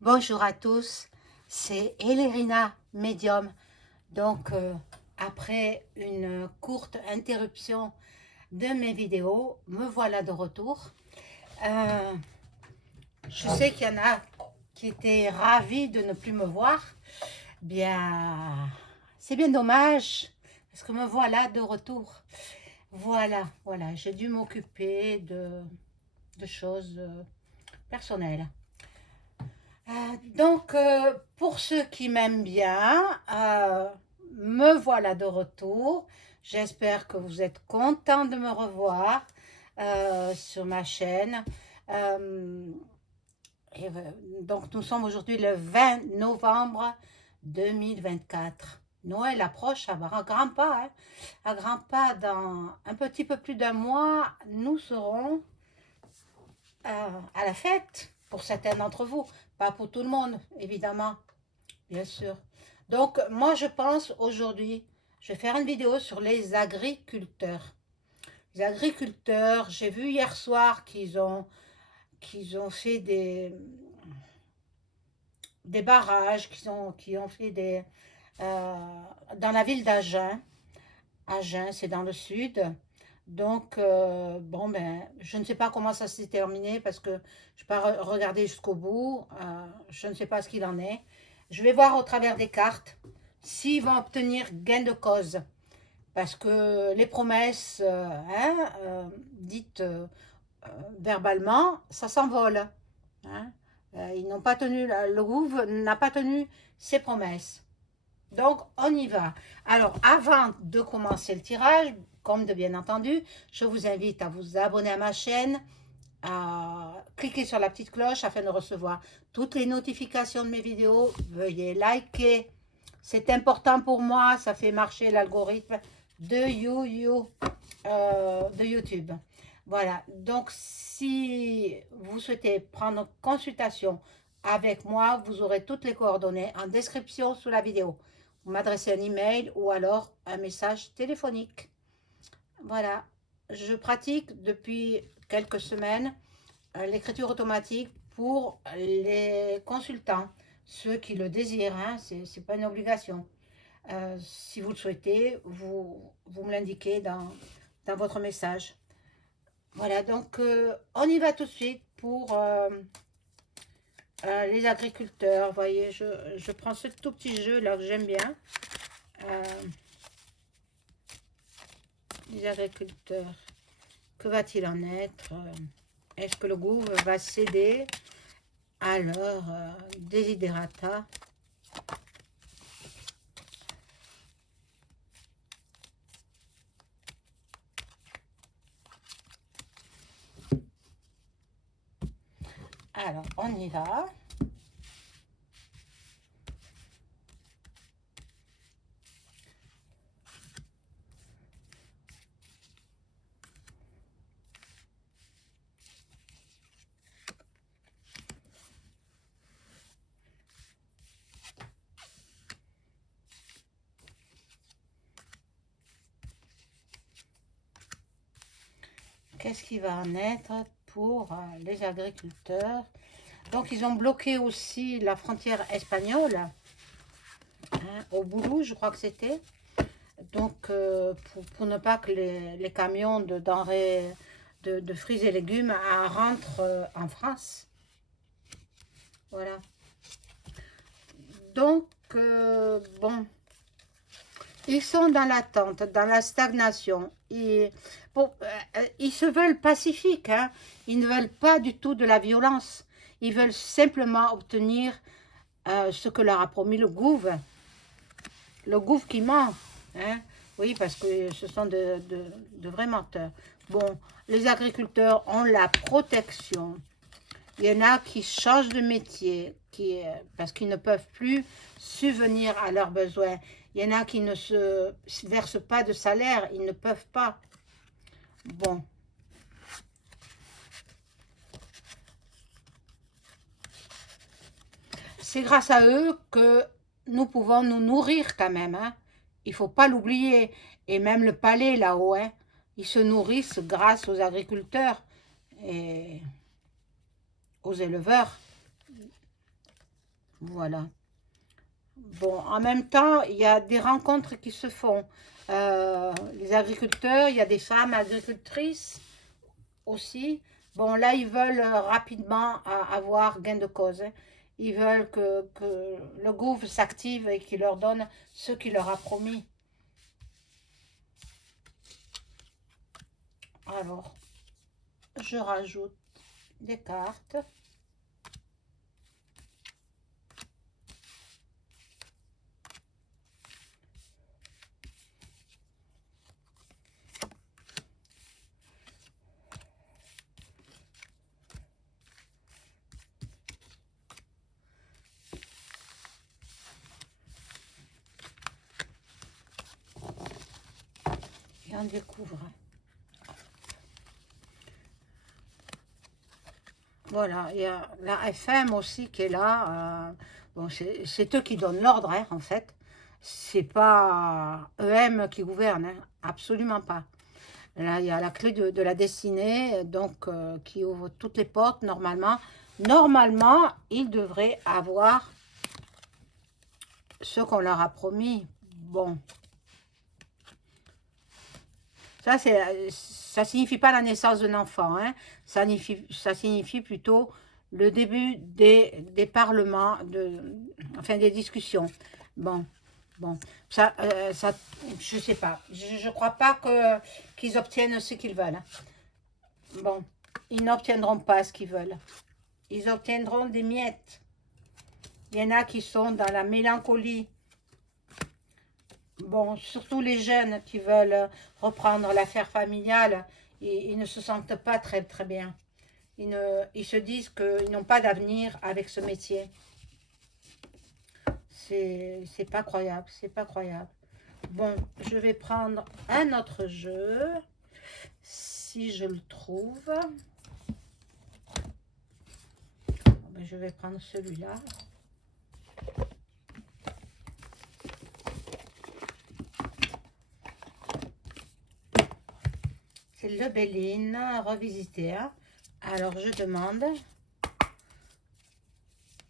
Bonjour à tous, c'est Elérina Medium. Donc, après une courte interruption de mes vidéos, me voilà de retour. Euh, je sais qu'il y en a qui étaient ravis de ne plus me voir. Bien, c'est bien dommage parce que me voilà de retour. Voilà, j'ai dû m'occuper de choses personnelles. Donc, pour ceux qui m'aiment bien, me voilà de retour. J'espère que vous êtes contents de me revoir sur ma chaîne. Euh, donc, nous sommes aujourd'hui le 20 novembre 2024. Noël approche à grands pas, hein. À grands pas, dans un petit peu plus d'un mois, nous serons à la fête pour certains d'entre vous, pas pour tout le monde, évidemment, bien sûr. Donc, moi, je pense aujourd'hui, je vais faire une vidéo sur les agriculteurs. Les agriculteurs, j'ai vu hier soir qu'ils ont fait des barrages, qui ont fait euh, dans la ville d'Agen. Agen, c'est dans le sud. Donc, bon, ben, je ne sais pas comment ça s'est terminé parce que je n'ai pas regardé jusqu'au bout. Je ne sais pas ce qu'il en est. Je vais voir au travers des cartes s'ils vont obtenir gain de cause. Parce que les promesses dites verbalement, ça s'envole. Hein. Ils n'ont pas tenu, le gouvernement n'a pas tenu ses promesses. Donc, on y va. Alors, avant de commencer le tirage, comme de bien entendu, je vous invite à vous abonner à ma chaîne, à cliquer sur la petite cloche afin de recevoir toutes les notifications de mes vidéos. Veuillez liker. C'est important pour moi, ça fait marcher l'algorithme de YouTube. Voilà, donc si vous souhaitez prendre consultation avec moi, vous aurez toutes les coordonnées en description sous la vidéo. Vous m'adressez un email ou alors un message téléphonique. Voilà, je pratique depuis quelques semaines l'écriture automatique pour les consultants, ceux qui le désirent, hein, c'est pas une obligation. Si vous le souhaitez, vous me l'indiquez dans votre message. Voilà, donc on y va tout de suite pour les agriculteurs. Vous voyez, je prends ce tout petit jeu là que j'aime bien. Euh, les agriculteurs, que va-t-il en être? Est-ce que le gouvernement va céder à leur desiderata? Alors, on y va. Qu'est-ce qui va en être pour les agriculteurs? Donc, ils ont bloqué aussi la frontière espagnole, hein, au Boulou, je crois que c'était. Donc, pour ne pas que les camions de denrées, de fruits et légumes rentrent en France. Voilà. Donc, bon, ils sont dans l'attente, dans la stagnation. Bon, ils se veulent pacifiques, hein. Ils ne veulent pas du tout de la violence. Ils veulent simplement obtenir ce que leur a promis le gouvernement. Le gouvernement qui ment. Hein. Oui, parce que ce sont de vrais menteurs. Bon, les agriculteurs ont la protection. Il y en a qui changent de métier parce qu'ils ne peuvent plus subvenir à leurs besoins. Il y en a qui ne se versent pas de salaire, ils ne peuvent pas. Bon. C'est grâce à eux que nous pouvons nous nourrir quand même. Hein. Il ne faut pas l'oublier. Et même le palais là-haut, hein, ils se nourrissent grâce aux agriculteurs et aux éleveurs. Voilà. Bon, en même temps, il y a des rencontres qui se font. Les agriculteurs, il y a des femmes agricultrices aussi. Bon, là, ils veulent rapidement avoir gain de cause, hein. Ils veulent que le gouvernement s'active et qu'il leur donne ce qu'il leur a promis. Alors, je rajoute des cartes. Et on découvre. Voilà, il y a la FM aussi qui est là. Bon, c'est eux qui donnent l'ordre, hein, en fait. C'est pas EM qui gouverne, hein, absolument pas. Là, il y a la clé de la destinée, donc qui ouvre toutes les portes normalement. Normalement, ils devraient avoir ce qu'on leur a promis. Bon, ça signifie pas la naissance d'un enfant, hein. Ça signifie plutôt le début des parlements, enfin des discussions. Bon, bon, ça je sais pas. Je crois pas qu'ils obtiennent ce qu'ils veulent, hein. Bon, ils n'obtiendront pas ce qu'ils veulent. Ils obtiendront des miettes. Il y en a qui sont dans la mélancolie. Bon, surtout les jeunes qui veulent reprendre l'affaire familiale, ils ne se sentent pas très, très bien. Ils se disent qu'ils n'ont pas d'avenir avec ce métier. C'est pas croyable, c'est pas croyable. Bon, je vais prendre un autre jeu, si je le trouve. Je vais prendre celui-là. C'est le Béline revisité, hein. Alors, je demande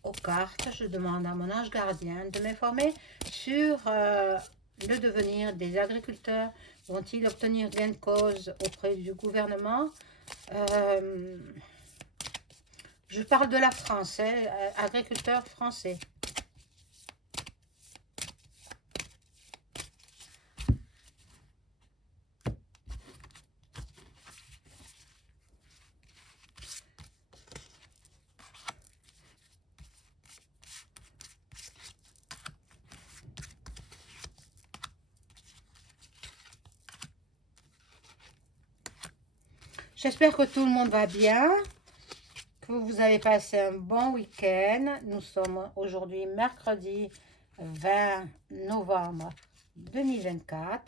aux cartes, je demande à mon ange gardien de m'informer sur le devenir des agriculteurs. Vont-ils obtenir gain de cause auprès du gouvernement? Je parle de la France, hein, agriculteurs français. J'espère que tout le monde va bien, que vous avez passé un bon week-end. Nous sommes aujourd'hui mercredi 20 novembre 2024.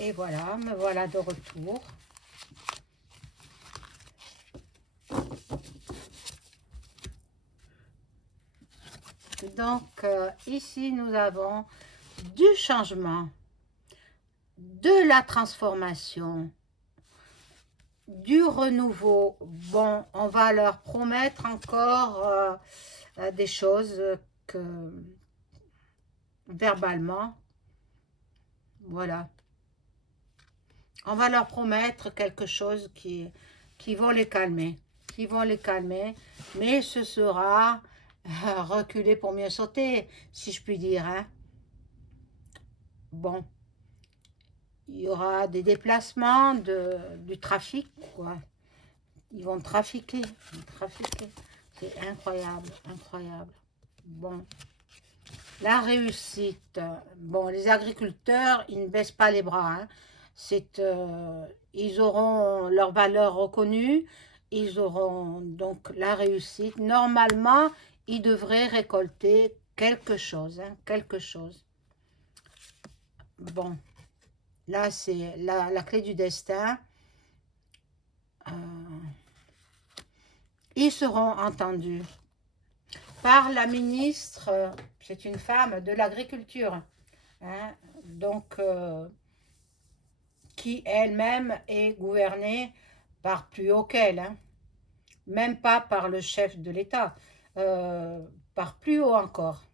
Et voilà, me voilà de retour. Donc, ici, nous avons du changement, de la transformation, du renouveau. Bon, on va leur promettre encore des choses que verbalement, voilà. On va leur promettre quelque chose qui vont les calmer, mais ce sera reculer pour mieux sauter, si je puis dire, hein. Bon, il y aura des déplacements, du trafic, quoi. Ils vont trafiquer. C'est incroyable, incroyable. Bon, la réussite. Bon, les agriculteurs, ils ne baissent pas les bras, hein. Ils auront leur valeur reconnue, ils auront donc la réussite. Normalement, ils devraient récolter quelque chose, hein, quelque chose. Bon, là, c'est la clé du destin. Ils seront entendus par la ministre, c'est une femme de l'agriculture, hein, donc qui elle-même est gouvernée par plus haut qu'elle, hein. même pas par le chef de l'État, euh, par plus haut encore.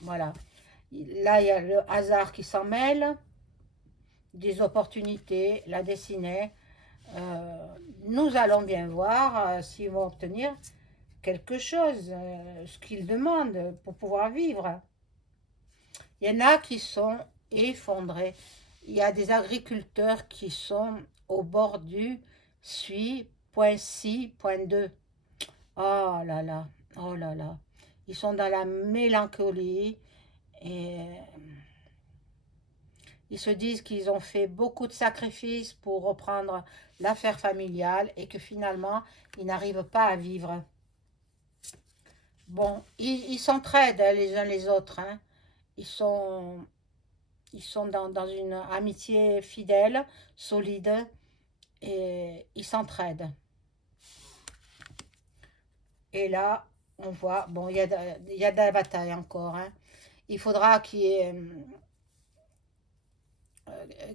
Voilà. Là, il y a le hasard qui s'en mêle, des opportunités, la destinée. Euh, Nous allons bien voir s'ils vont obtenir quelque chose, ce qu'ils demandent pour pouvoir vivre. Il y en a qui sont effondrés. Il y a des agriculteurs qui sont au bord du SUI, point 6, point 2. Oh là là, oh là là. Ils sont dans la mélancolie et ils se disent qu'ils ont fait beaucoup de sacrifices pour reprendre l'affaire familiale et que finalement, ils n'arrivent pas à vivre. Bon, ils s'entraident les uns les autres, hein. Ils sont, ils sont dans une amitié fidèle, solide, et ils s'entraident. Et là, on voit, bon, il y a de la bataille encore, hein. Il faudra qu'ils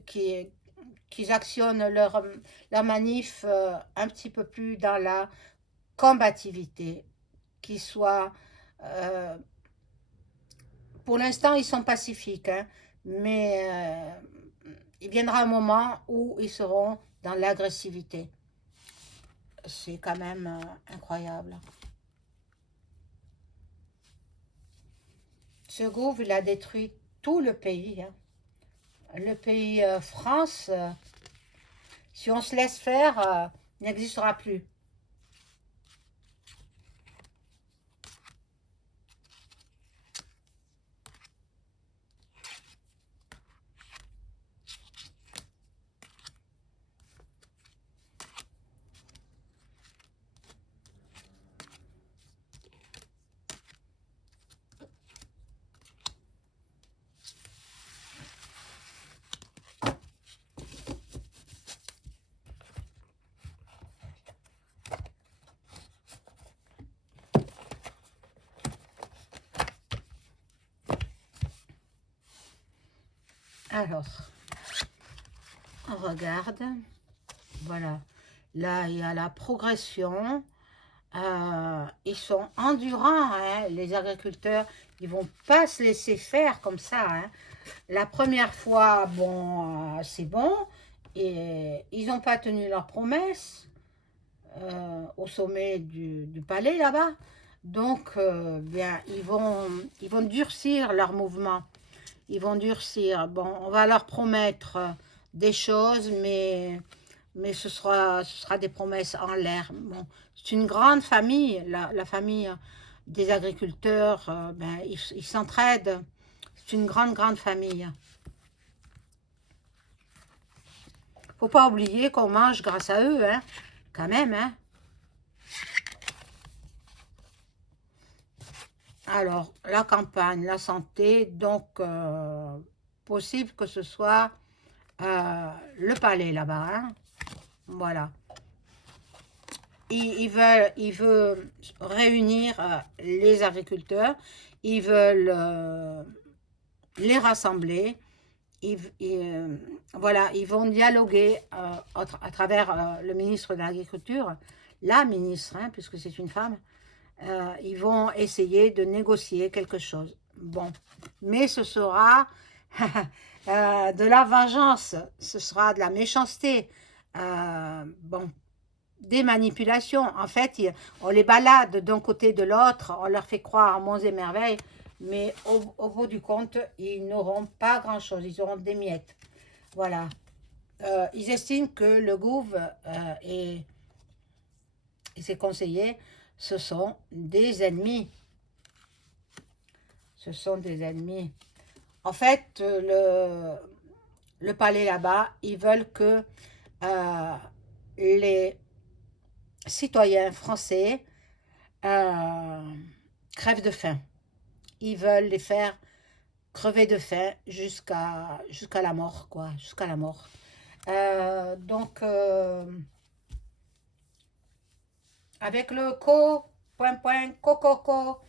qu'ils actionnent leur manif un petit peu plus dans la combativité, qu'ils soient... euh, pour l'instant, ils sont pacifiques, hein, mais il viendra un moment où ils seront dans l'agressivité. C'est quand même incroyable. Ce gouffre, il a détruit tout le pays, hein. Le pays France, si on se laisse faire, n'existera plus. Alors, on regarde. Voilà. Là, il y a la progression. Ils sont endurants, hein, les agriculteurs. Ils vont pas se laisser faire comme ça, hein. La première fois, bon, c'est bon. Et ils n'ont pas tenu leur promesse au sommet du palais là-bas. Donc, bien, ils vont durcir leur mouvement. Ils vont durcir. Bon, on va leur promettre des choses, mais ce sera des promesses en l'air. Bon, c'est une grande famille, la famille des agriculteurs, ben, ils s'entraident. C'est une grande, grande famille. Faut pas oublier qu'on mange grâce à eux, hein, quand même, hein. Alors, la campagne, la santé, donc possible que ce soit le palais là-bas, hein. Voilà. Ils veulent réunir les agriculteurs, ils veulent les rassembler, voilà, ils vont dialoguer à travers le ministre de l'Agriculture, la ministre, hein, puisque c'est une femme, ils vont essayer de négocier quelque chose. Bon, mais ce sera de la vengeance, ce sera de la méchanceté. Bon, des manipulations. En fait, on les balade d'un côté de l'autre, on leur fait croire en monts et merveilles, mais au bout du compte, ils n'auront pas grand-chose, ils auront des miettes. Voilà. Ils estiment que le gouv et ses conseillers, ce sont des ennemis. Ce sont des ennemis. En fait, le palais là-bas, ils veulent que les citoyens français crèvent de faim. Ils veulent les faire crever de faim jusqu'à la mort, quoi, jusqu'à la mort. Donc, avec le point, point, coco,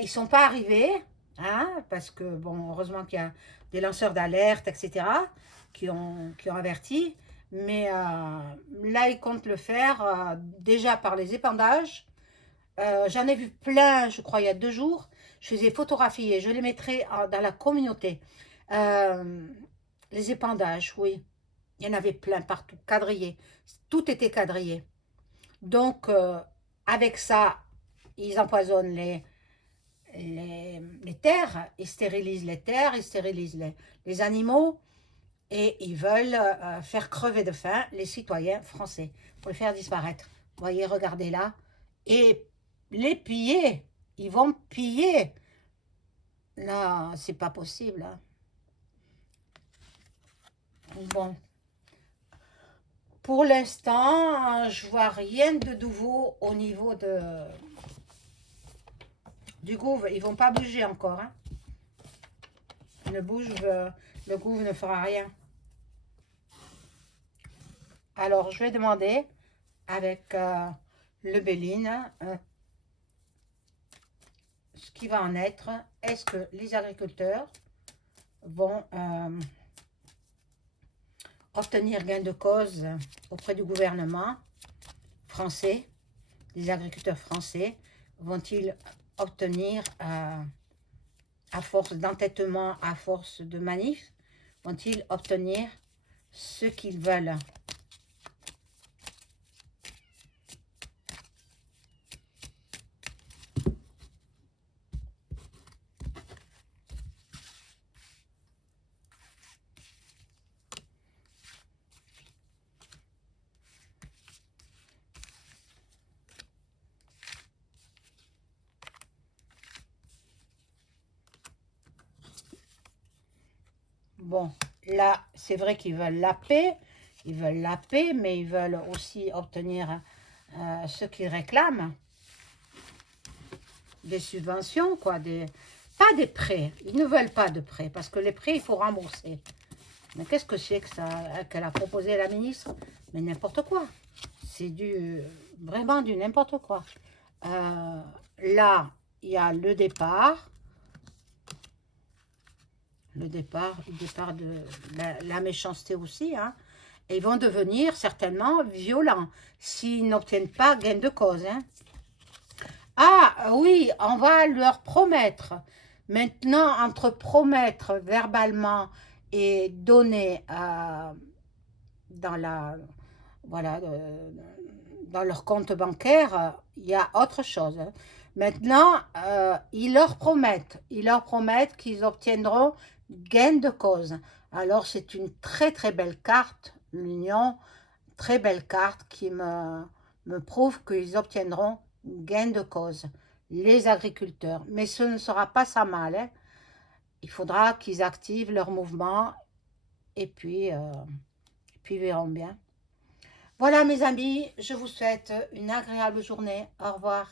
ils sont pas arrivés, hein, parce que, bon, heureusement qu'il y a des lanceurs d'alerte, etc., qui ont averti. Mais là, ils comptent le faire déjà par les épandages. J'en ai vu plein, je crois, il y a 2 jours. Je les ai photographiés, je les mettrai dans la communauté. Euh, les épandages, oui. Il y en avait plein partout, quadrillés. Tout était quadrillé. Donc, avec ça, ils empoisonnent les terres, ils stérilisent les terres, ils stérilisent les animaux et ils veulent faire crever de faim les citoyens français pour les faire disparaître. Vous voyez, regardez là. Et les piller, ils vont piller. Là, c'est pas possible, hein. Bon, pour l'instant, je vois rien de nouveau au niveau du gouv. Ils vont pas bouger encore, hein. Le gouv ne fera rien. Alors, je vais demander avec le Béline ce qui va en être. Est-ce que les agriculteurs vont obtenir gain de cause auprès du gouvernement français? Les agriculteurs français vont-ils obtenir, à force d'entêtement, à force de manif, vont-ils obtenir ce qu'ils veulent? Bon, là, c'est vrai qu'ils veulent la paix, mais ils veulent aussi obtenir ce qu'ils réclament, des subventions, quoi, pas des prêts. Ils ne veulent pas de prêts, parce que les prêts, il faut rembourser. Mais qu'est-ce que c'est que ça qu'elle a proposé la ministre? Mais n'importe quoi. C'est vraiment du n'importe quoi. Là, il y a le départ de la méchanceté aussi, hein. Et ils vont devenir certainement violents s'ils n'obtiennent pas gain de cause, hein. Ah oui, on va leur promettre. Maintenant, entre promettre verbalement et donner dans la, voilà, dans leur compte bancaire, il y a autre chose, hein. Maintenant, ils leur promettent qu'ils obtiendront gain de cause. Alors, c'est une très très belle carte, l'Union, très belle carte qui me prouve qu'ils obtiendront gain de cause, les agriculteurs. Mais ce ne sera pas ça mal, hein. Il faudra qu'ils activent leur mouvement et puis verront bien. Voilà mes amis, je vous souhaite une agréable journée. Au revoir.